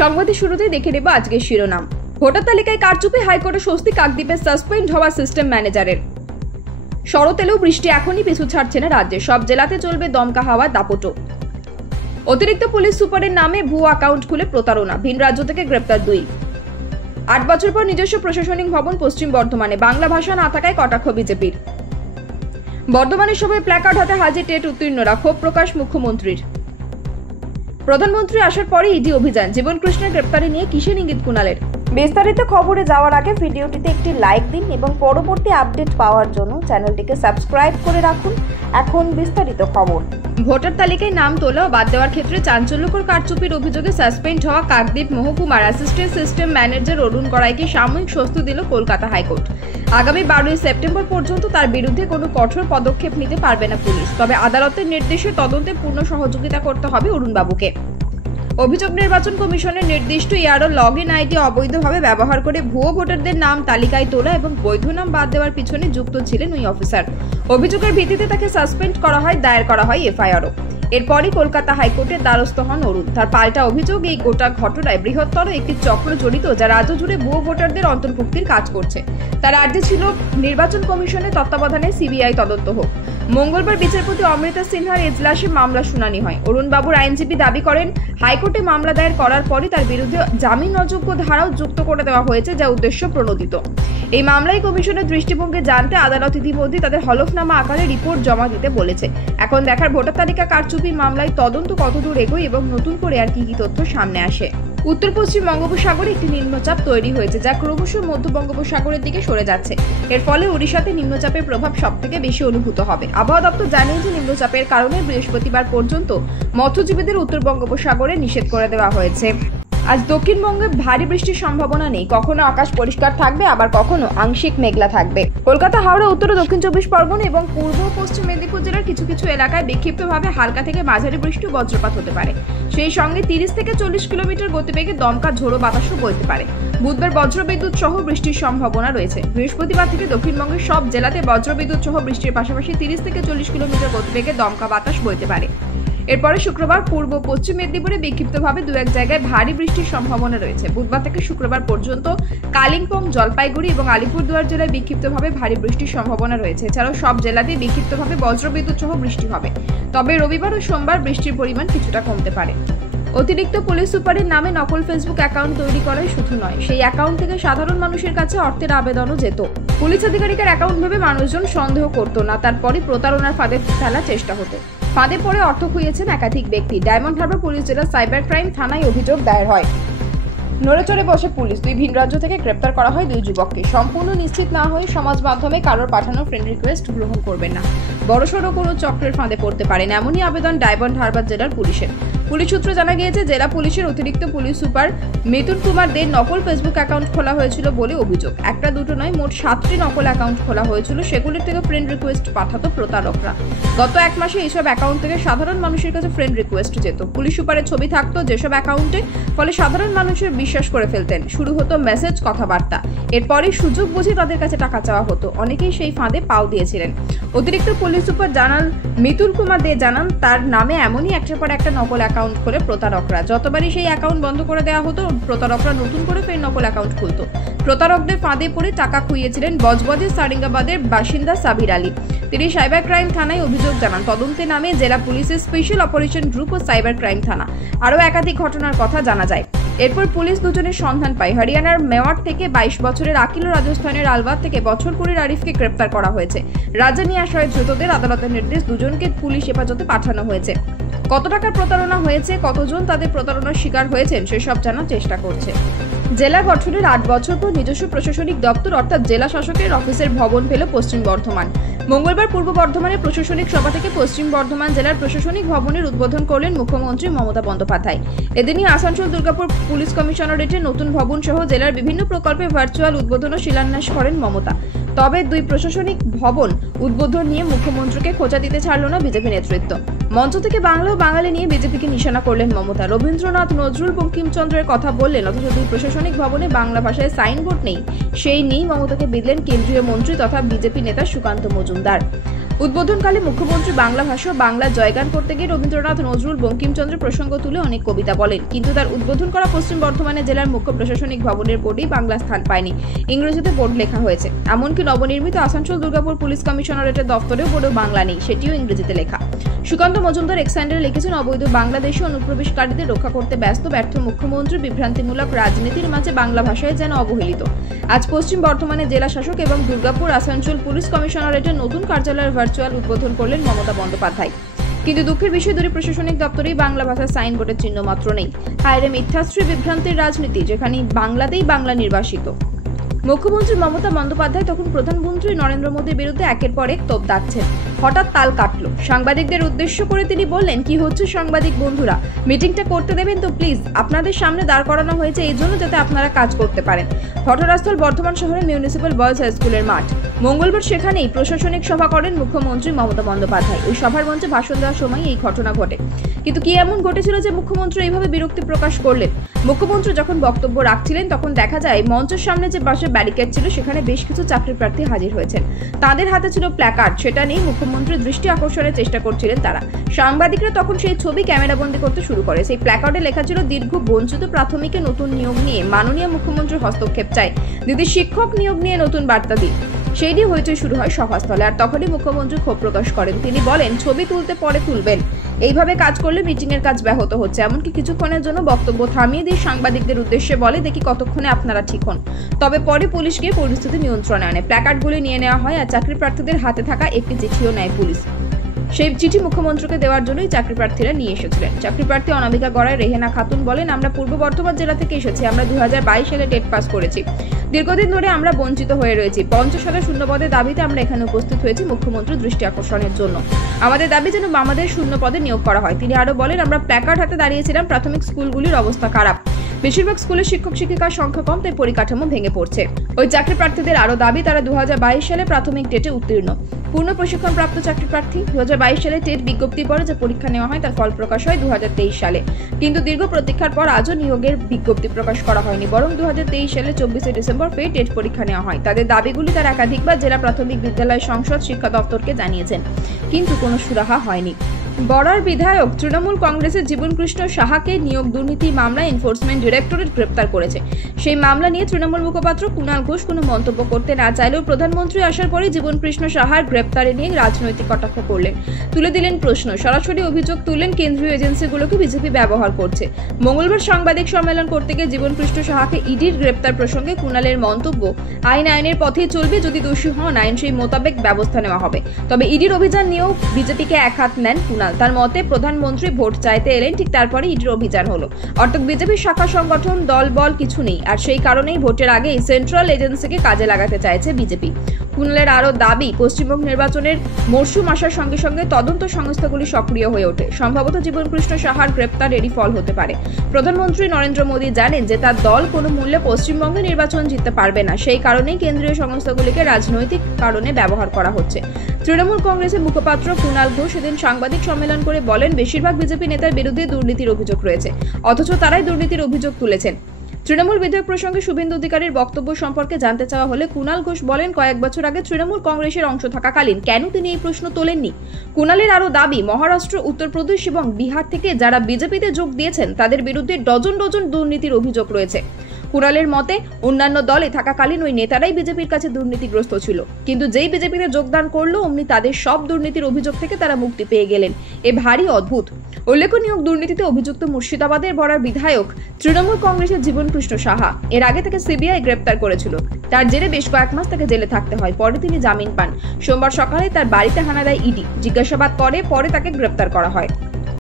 সংবাদের শুরুতেই দেখে নেব আজকের শিরোনাম। ভোটার তালিকায় কারচুপি, হাইকোর্টে স্বস্তি, কাকদ্বীপে সাসপেন্ড হওয়া সিস্টেম ম্যানেজারের। শরৎ এলেও বৃষ্টি এখনই পিছু ছাড়ছে না রাজ্যে, সব জেলাতে চলবে দমকা হাওয়া দাপটো। অতিরিক্ত পুলিশ সুপারের নামে ভুয়ো অ্যাকাউন্ট খুলে প্রতারণা, ভিন রাজ্য থেকে গ্রেপ্তার 2। 8 বছর পর নিজস্ব প্রশাসনিক ভবন পশ্চিম বর্ধমানে, বাংলা ভাষা না থাকায় কটাক্ষ বিজেপির। বর্ধমানের সভায় প্ল্যাকার্ড হাতে হাজির টেট উত্তীর্ণরা, ক্ষোভ প্রকাশ মুখ্যমন্ত্রীর। প্রধানমন্ত্রী আসার পরে ইডি অভিযান, জীবন কৃষ্ণের গ্রেপ্তারি নিয়ে কিসের ইঙ্গিত কুণালের। বিস্তারিত খবরে যাওয়ার আগে ভিডিওটিতে একটি লাইক দিন এবং পরবর্তী আপডেট পাওয়ার জন্য চ্যানেলটিকে সাবস্ক্রাইব করে রাখুন। এখন বিস্তারিত খবর। ভোটার তালিকায় নাম তোলা ও বাদ দেওয়ার ক্ষেত্রে চাঞ্চল্যকর কারচুপির অভিযোগে সাসপেন্ড হওয়া কাকদ্বীপ মহকুমার অ্যাসিস্ট্যান্ট সিস্টেম ম্যানেজার অরুণ গড়াইকে সাময়িক স্বস্তি দিল কলকাতা হাইকোর্ট। আগামী 12 সেপ্টেম্বর পর্যন্ত তার বিরুদ্ধে কোনো কঠোর পদক্ষেপ নিতে পারবে না পুলিশ, তবে আদালতের নির্দেশে তদন্তে পূর্ণ সহযোগিতা করতে হবে অরুণবাবুকে। অভিযোগ নির্বাচন কমিশনের নির্দিষ্ট এআরও লগইন আইডি অবৈধভাবে ব্যবহার করে ভুয়ো ভোটারদের নাম তালিকায় তোলা এবং বৈধ নাম বাদ দেওয়ার পিছনে যুক্ত ছিলেন ওই অফিসার। অভিযোগের ভিত্তিতে তাকে সাসপেন্ড করা হয়, দায়ের করা হয় এফআইআরও। এরপরই কলকাতা হাইকোর্টের দ্বারস্থ হন অরুণ। তার পাল্টা অভিযোগ, এই গোটা ঘটনায় বৃহত্তর একটি চক্র জড়িত, যা রাজ্য জুড়ে ভুয়ো ভোটারদের অন্তর্ভুক্তির কাজ করছে। তার আর্জি ছিল নির্বাচন কমিশনের তত্ত্বাবধানে সিবিআই তদন্ত হোক। মঙ্গলবার বিচারপতি অমৃতা সিনহার এজলাসে মামলা শুনানি হয়। অরুণবাবুর আইনজীবী দাবি করেন, হাইকোর্টে মামলা দায়ের করার পরই তার বিরুদ্ধে জামিন অযোগ্য ধারাও যুক্ত করে দেওয়া হয়েছে, যা উদ্দেশ্য প্রণোদিত। এই মামলায় কমিশনের দৃষ্টিভঙ্গি জানতে আদালত ইতিমধ্যে তাদের হলফনামা আকারে রিপোর্ট জমা দিতে বলেছে। এখন দেখার ভোটার তালিকা কারচুপি মামলায় তদন্ত কতদূর এগোয় এবং নতুন করে আর কি তথ্য সামনে আসে। উত্তর পশ্চিম বঙ্গোপসাগরে একটি নিম্নচাপ তৈরি হয়েছে, যা ক্রমশ মধ্য বঙ্গোপসাগরের দিকে সরে যাচ্ছে। এর ফলে ওড়িশাতে নিম্নচাপের প্রভাব সবথেকে বেশি অনুভূত হবে। আবহাওয়া দপ্তর জানিয়েছে, নিম্নচাপের কারণে বৃহস্পতিবার পর্যন্ত মৎস্যজীবীদের উত্তর বঙ্গোপসাগরে নিষেধ করে দেওয়া হয়েছে। আজ দক্ষিণবঙ্গে ভারী বৃষ্টির সম্ভাবনা নেই, কখনো আকাশ পরিষ্কার থাকবে, আবার কখনো আংশিক মেঘলা থাকবে। কলকাতা, হাওড়া, উত্তর ও দক্ষিণ 24 পরগনা এবং পূর্ব ও পশ্চিম মেদিনীপুর জেলার কিছু কিছু এলাকায় বিক্ষিপ্তভাবে হালকা থেকে মাঝারি বৃষ্টি ও বজ্রপাত হতে পারে। সেই সঙ্গে 30 থেকে 40 কিলোমিটার গতিবেগে দমকা ঝোড়ো বাতাসও বইতে পারে। বুধবার বজ্রবিদ্যুৎ সহ বৃষ্টির সম্ভাবনা রয়েছে। বৃহস্পতিবার থেকে দক্ষিণবঙ্গের সব জেলাতে বজ্রবিদ্যুৎ সহ বৃষ্টির পাশাপাশি 30 থেকে 40 কিলোমিটার গতিবেগে দমকা বাতাস বইতে পারে। এরপরে শুক্রবার পূর্ব পশ্চিম মেদিনীপুরে বিক্ষিপ্তভাবে 2-1 জায়গায় ভারী বৃষ্টির সম্ভাবনা রয়েছে। বুধবার থেকে শুক্রবার পর্যন্ত কালিম্পং, জলপাইগুড়ি এবং আলিপুরদুয়ার জেলায় বিক্ষিপ্তভাবে ভারী বৃষ্টির সম্ভাবনা রয়েছে। এছাড়াও সব জেলাতেই বিক্ষিপ্তভাবে বজ্রবিদ্যুৎ সহ বৃষ্টি হবে, তবে রবিবার ও সোমবার বৃষ্টির পরিমাণ কিছুটা কমতে পারে। অতিরিক্ত পুলিশ সুপারের নামে নকল ফেসবুক অ্যাকাউন্ট তৈরি করাই শুধু নয়, সেই অ্যাকাউন্ট থেকে সাধারণ মানুষের কাছে অর্থের আবেদনও যেত। পুলিশ আধিকারিকের অ্যাকাউন্ট ভেবে মানুষজন সন্দেহ করত না, তারপরই প্রতারণার ফাঁদে ফেলার চেষ্টা হতো। ফাঁদে পড়ে অর্থ খুইয়েছেন একাধিক ব্যক্তি। ডায়মন্ড হারবার পুলিশ জেলার সাইবার ক্রাইম থানায় অভিযোগ দায়ের হয়। নড়েচড়ে বসে পুলিশ, 2 ভিন রাজ্য থেকে গ্রেপ্তার করা হয় 2 যুবককে। সম্পূর্ণ নিশ্চিত না হয়ে সমাজ মাধ্যমে কারোর পাঠানো ফ্রেন্ড রিকোয়েস্ট গ্রহণ করবেন না, বড়সড় কোনো চক্রের ফাঁদে পড়তে পারেন, এমনই আবেদন ডায়মন্ড হারবার জেলার পুলিশের। পুলিশ সূত্রে জানা গিয়েছে, জেলা পুলিশের অতিরিক্ত পুলিশ সুপার মিতুল কুমার দের নকল ফেসবুক অ্যাকাউন্ট খোলা হয়েছিল বলে অভিযোগ। একটা দুটো নয়, মোট 7টি নকল অ্যাকাউন্ট খোলা হয়েছিল। সেগুলির থেকে ফ্রেন্ড রিকোয়েস্ট পাঠাতো প্রতারকরা। গত 1 মাসে এইসব অ্যাকাউন্ট থেকে সাধারণ মানুষের কাছে ফ্রেন্ড রিকোয়েস্ট যেত। পুলিশ সুপারের ছবি থাকতো যেসব অ্যাকাউন্টে, ফলে সাধারণ মানুষের বিশ্বাস করে ফেলতেন। শুরু হতো মেসেজ, কথাবার্তা। এরপরে সুযোগ বুঝে তাদের কাছে টাকা চাওয়া হতো। অনেকেই সেই ফাঁদে পাও দিয়েছিলেন। অতিরিক্ত পুলিশ সুপার মিতুল কুমার দে জানান, তার নামে এমনই একটার পর একটা নকল অ্যাকাউন্ট খোলে প্রতারকরা। যতবারই সেই অ্যাকাউন্ট বন্ধ করে দেওয়া হতো, প্রতারকরা নতুন করে ফের নকল অ্যাকাউন্ট খুলতো। প্রতারকদের ফাঁদে পড়ে টাকা খুইয়েছিলেন বজবদের সারিঙ্গাবাদের বাসিন্দা সাবির আলী। তিনি সাইবার ক্রাইম থানায় অভিযোগ জানান। তদন্তে নামে জেলা পুলিশের স্পেশাল অপারেশন গ্রুপ ও সাইবার ক্রাইম থানা। আরও একাধিক ঘটনার কথা জানা যায়। এরপর পুলিশ দুজনের সন্ধান পায়। হরিয়ানার মেওয়াট থেকে 22 বছরের আকিল ও রাজস্থানের আলওয়ার থেকে বছর 20 আরিফকে গ্রেপ্তার করা হয়েছে। রাজ্যে নিয়ে আসা হয় ধৃতদের। আদালতের নির্দেশ, দুজনকে পুলিশ হেফাজতে পাঠানো হয়েছে। কত টাকার প্রতারণা হয়েছে, কতজন তাদের প্রতারণার শিকার হয়েছেন, সেসব জানার চেষ্টা করছে। জেলা গঠনের 8 বছর পর নিজস্ব প্রশাসনিক দপ্তর অর্থাৎ জেলা শাসকের অফিসের ভবন পেল পশ্চিম বর্ধমান। মঙ্গলবার পূর্ব বর্ধমানের প্রশাসনিক সভা থেকে পশ্চিম বর্ধমান জেলার প্রশাসনিক ভবনের উদ্বোধন করলেন মুখ্যমন্ত্রী মমতা বন্দ্যোপাধ্যায়। এদিনই আসানসোল দুর্গাপুর পুলিশ কমিশনারেটের নতুন ভবন সহ জেলার বিভিন্ন প্রকল্পে ভার্চুয়াল উদ্বোধন ও শিলান্যাস করেন মমতা। তবে 2 প্রশাসনিক ভবন উদ্বোধন নিয়ে মুখ্যমন্ত্রীকে খোঁচা দিতে ছাড়ল না বিজেপি নেতৃত্ব। মঞ্চ থেকে বাংলা ও বাঙালি নিয়ে বিজেপিকে নিশানা করলেন মমতা। রবীন্দ্রনাথ, নজরুল, বঙ্কিমচন্দ্রের কথা বললেন, অথচ 2 প্রশাসনিক ভবনে বাংলা ভাষায় সাইনবোর্ড নেই। সেই নিয়েই মমতাকে বিঁধলেন কেন্দ্রীয় মন্ত্রী তথা বিজেপি নেতা সুকান্ত মজুমদার। উদ্বোধনকালে মুখ্যমন্ত্রী বাংলা ভাষা ও বাংলা জয়গান করতে গিয়ে রবীন্দ্রনাথ, নজরুল, বঙ্কিমচন্দ্র প্রসঙ্গ তুলে অনেক কবিতা বলেন, কিন্তু তার উদ্বোধন করা পশ্চিম বর্ধমানে জেলার মুখ্য প্রশাসনিক ভবনের বোর্ডেই বাংলা স্থান পায়নি, ইংরেজিতে বোর্ড লেখা হয়েছে। এমনকি নবনির্মিত আসানসোল দুর্গাপুর পুলিশ কমিশনারেটের দফতরেও বোর্ডে বাংলা নেই, সেটিও ইংরেজিতে লেখা। সুকান্ত মজুমদার এক্সহ্যান্ডেলে লিখেছেন, অবৈধ বাংলাদেশি অনুপ্রবেশকারীদের রক্ষা করতে ব্যর্থ মুখ্যমন্ত্রী বিভ্রান্তিমূলক রাজনীতির মাঝে বাংলা ভাষায় যেন অবহেলিত। আজ পশ্চিম বর্ধমানে জেলা শাসক এবং দুর্গাপুর আসানসোল পুলিশ কমিশনারেটের নতুন কার্যালয়ের ভার্চুয়াল উদ্বোধন করলেন মমতা বন্দ্যোপাধ্যায়। কিন্তু দুঃখের বিষয়, দুটি প্রশাসনিক দপ্তরেই বাংলা ভাষার সাইনবোর্ডের চিহ্ন মাত্র নেই। হায়রে মিথ্যাশ্রী বিভ্রান্তির রাজনীতি, যেখানে বাংলাতেই বাংলা নির্বাসিত। মুখ্যমন্ত্রী মমতা বন্দ্যোপাধ্যায় তখন প্রধানমন্ত্রী নরেন্দ্র মোদীর বিরুদ্ধে একের পর এক তোপ দাগছেন। হঠাৎ তাল কাটল। সাংবাদিকদের উদ্দেশ্য করে তিনি বললেন, কি হচ্ছে সাংবাদিক বন্ধুরা, মিটিংটা করতে দেবেন তো প্লিজ, আপনাদের সামনে দাঁড় করানো হয়েছে এই জন্য যাতে আপনারা কাজ করতে পারেন। ঘটনাস্থল বর্ধমান শহরের মিউনিসিপ্যাল বয়েজ হাই স্কুলের মাঠ। মঙ্গলবার সেখানেই প্রশাসনিক সভা করেন মুখ্যমন্ত্রী মমতা বন্দ্যোপাধ্যায়। ওই সভার মঞ্চে ভাষণ দেওয়ার সময় এই ঘটনা ঘটে। কিন্তু কি এমন ঘটেছিল যে মুখ্যমন্ত্রী এইভাবে বিরক্তি প্রকাশ করলেন? মুখ্যমন্ত্রী যখন বক্তব্য রাখছিলেন তখন দেখা যায় মঞ্চের সামনে যে বাঁশের ব্যারিকেড ছিল সেখানে বেশ কিছু চাকরি প্রার্থী হাজির হয়েছেন। তাদের হাতে ছিল প্ল্যাকার্ড, সেটা নিয়ে মুখ্যমন্ত্রীর দৃষ্টি আকর্ষণের চেষ্টা করছিলেন তারা। সাংবাদিকরা তখন সেই ছবি ক্যামেরাবন্দি করতে শুরু করে। সেই প্ল্যাকার্ডে লেখা ছিল, দীর্ঘ বঞ্চিত প্রাথমিকে নতুন নিয়োগ নিয়ে মাননীয় মুখ্যমন্ত্রীর হস্তক্ষেপ চাই, দিদি শিক্ষক নিয়োগ নিয়ে নতুন বার্তা দিন। সেই দিয়ে হইচই শুরু হয় সভাস্থলে। আর তখনই মুখ্যমন্ত্রী ক্ষোভ প্রকাশ করেন। তিনি বলেন, ছবি তুলতে পরে তুলবেন, এইভাবে কাজ করলে মিটিং এর কাজ ব্যাহত হচ্ছে। এমনকি কিছুক্ষণের জন্য বক্তব্য থামিয়ে দিয়ে সাংবাদিকদের উদ্দেশ্যে বলে, দেখি কতক্ষণে আপনারা ঠিক হন। তবে পরে পুলিশ গিয়ে পরিস্থিতি নিয়ন্ত্রণে আনে। প্ল্যাকার্ডগুলি নিয়ে নেওয়া হয় আর চাকরি প্রার্থীদের হাতে থাকা একটি চিঠিও নেয় পুলিশ। সেই চিঠি মুখ্যমন্ত্রীকে দেওয়ার জন্যই চাকরি প্রার্থীরা নিয়ে এসেছিলেন। চাকরি প্রার্থী অনামিকা গড়াই রেহেনা খাতুন বলেন, আমরা পূর্ব বর্ধমান জেলা থেকে এসেছি। আমরা 2022 সালে টেট পাস করেছি। দীর্ঘদিন ধরে আমরা বঞ্চিত হয়ে রয়েছি। 50 শূন্যপদের দাবিতে আমরা এখানে উপস্থিত হয়েছি মুখ্যমন্ত্রীর দৃষ্টি আকর্ষণের জন্য। আমাদের দাবি যেন আমাদের শূন্যপদে নিয়োগ করা হয়। তিনি আরো বলেন, আমরা প্ল্যাকার্ড হাতে দাঁড়িয়েছিলাম। প্রাথমিক স্কুলগুলির অবস্থা খারাপ, বেশিরভাগ স্কুলের শিক্ষক শিক্ষিকার সংখ্যা কম, তাই পরিকাঠামো ভেঙে পড়ছে। ওই চাকরি প্রার্থীদের আরো দাবি, তারা 2022 সালে প্রাথমিক টেটে উত্তীর্ণ, পূর্ণ প্রশিক্ষণপ্রাপ্ত চাকরি প্রার্থী। 2022 সালে টেট বিজ্ঞপ্তি পরে যে পরীক্ষা নেওয়া হয় তার ফল প্রকাশ হয় 2023 সালে। কিন্তু দীর্ঘ প্রতীক্ষার পর আজও নিয়োগের বিজ্ঞপ্তি প্রকাশ করা হয়নি, বরং 2023 সালে 24 ডিসেম্বর ফের টেট পরীক্ষা নেওয়া হয়। তাদের দাবিগুলি তার একাধিকবার জেলা প্রাথমিক বিদ্যালয় সংসদ শিক্ষা দপ্তরকে জানিয়েছেন, কিন্তু কোনো সুরাহা হয়নি। বড়ার বিধায়ক তৃণমূল কংগ্রেসের জীবনকৃষ্ণ সাহাকে নিয়োগ দুর্নীতি মামলায় এনফোর্সমেন্ট ডিরেক্টরেট গ্রেপ্তার করেছে। সেই মামলা নিয়ে তৃণমূল মুখপাত্র কুণাল ঘোষ কোনো মন্তব্য করতে না চাইলেও প্রধানমন্ত্রী আসার পরে জীবনকৃষ্ণ সাহার গ্রেপ্তারে নিয়ে রাজনৈতিক কটাক্ষ করলেন, তুলে দিলেন প্রশ্ন। সরাসরি অভিযোগ তুললেন কেন্দ্রীয় এজেন্সিগুলোকে বিজেপি ব্যবহার করছে। মঙ্গলবার সাংবাদিক সম্মেলন করতে গিয়ে জীবনকৃষ্ণ সাহাকে ইডির গ্রেপ্তার প্রসঙ্গে কুণালের মন্তব্য, আইনের পথেই চলবে, যদি দোষী হন আইন সেই মোতাবেক ব্যবস্থা নেওয়া হবে। তবে ইডির অভিযান নিয়েও বিজেপিকে এক হাত নেন কুণাল। তার মতে প্রধানমন্ত্রী ভোট চাইতে এলেন, ঠিক তারপরে ইডির অভিযান হলো। অর্থাৎ বিজেপির শাখা সংগঠন দল বল কিছু নেই, আর সেই কারণেই ভোটের আগেই সেন্ট্রাল এজেন্সিকে কাজে লাগাতে চাইছে বিজেপি। কুণালের আরো দাবি, পশ্চিমবঙ্গ নির্বাচনের মরশুম আসার সঙ্গে সঙ্গে তদন্ত সংস্থাগুলি সক্রিয় হয়ে ওঠে। সম্ভবত জীবনকৃষ্ণ সাহার গ্রেপ্তার এরই ফল হতে পারে। প্রধানমন্ত্রী নরেন্দ্র মোদী জানেন যে তার দল কোনো মূল্যে পশ্চিমবঙ্গে নির্বাচন জিততে পারবে না, সেই কারণেই কেন্দ্রীয় সংস্থাগুলিকে রাজনৈতিক কারণে ব্যবহার করা হচ্ছে। তৃণমূল কংগ্রেসের মুখপাত্র কুণাল ঘোষ সেদিন সাংবাদিক সম্মেলন করে বলেন, বেশিরভাগ বিজেপি নেতার বিরুদ্ধে দুর্নীতির অভিযোগ রয়েছে, অথচ তারাই দুর্নীতির অভিযোগ তুলেছেন। তৃণমূল বিধায়ক প্রসঙ্গে শুভেন্দু অধিকারীর বক্তব্য সম্পর্কে জানতে চাওয়া হলে কুণাল ঘোষ বলেন, কয়েক বছর আগে তৃণমূল কংগ্রেসের অংশ থাকাকালীন কেন তিনি এই প্রশ্ন তোলেননি। কুণালের আরো দাবি, মহারাষ্ট্র, উত্তরপ্রদেশ এবং বিহার থেকে যারা বিজেপিতে যোগ দিয়েছেন তাদের বিরুদ্ধে ডজন ডজন দুর্নীতির অভিযোগ রয়েছে। কুণালের মতে অন্যান্য দলে থাকাকালীন ওই নেতারাই বিজেপির কাছে দুর্নীতিগ্রস্ত ছিল, কিন্তু যেই বিজেপিতে যোগদান করলো অমনি তাদের সব দুর্নীতির অভিযোগ থেকে তারা মুক্তি পেয়ে গেলেন। এ ভারী অদ্ভুত। উল্লেখনীয় দুর্নীতিতে অভিযুক্ত মুর্শিদাবাদের বড়ার বিধায়ক তৃণমূল কংগ্রেসের জীবনকৃষ্ণ সাহা। এর আগে তাকে সিবিআই গ্রেপ্তার করেছিল। তার জেরে বেশ কয়েক মাস তাকে জেলে থাকতে হয়, পরে তিনি জামিন পান। সোমবার সকালে তার বাড়িতে হানা দেয় ইডি। জিজ্ঞাসাবাদ করে পরে তাকে গ্রেপ্তার করা হয়।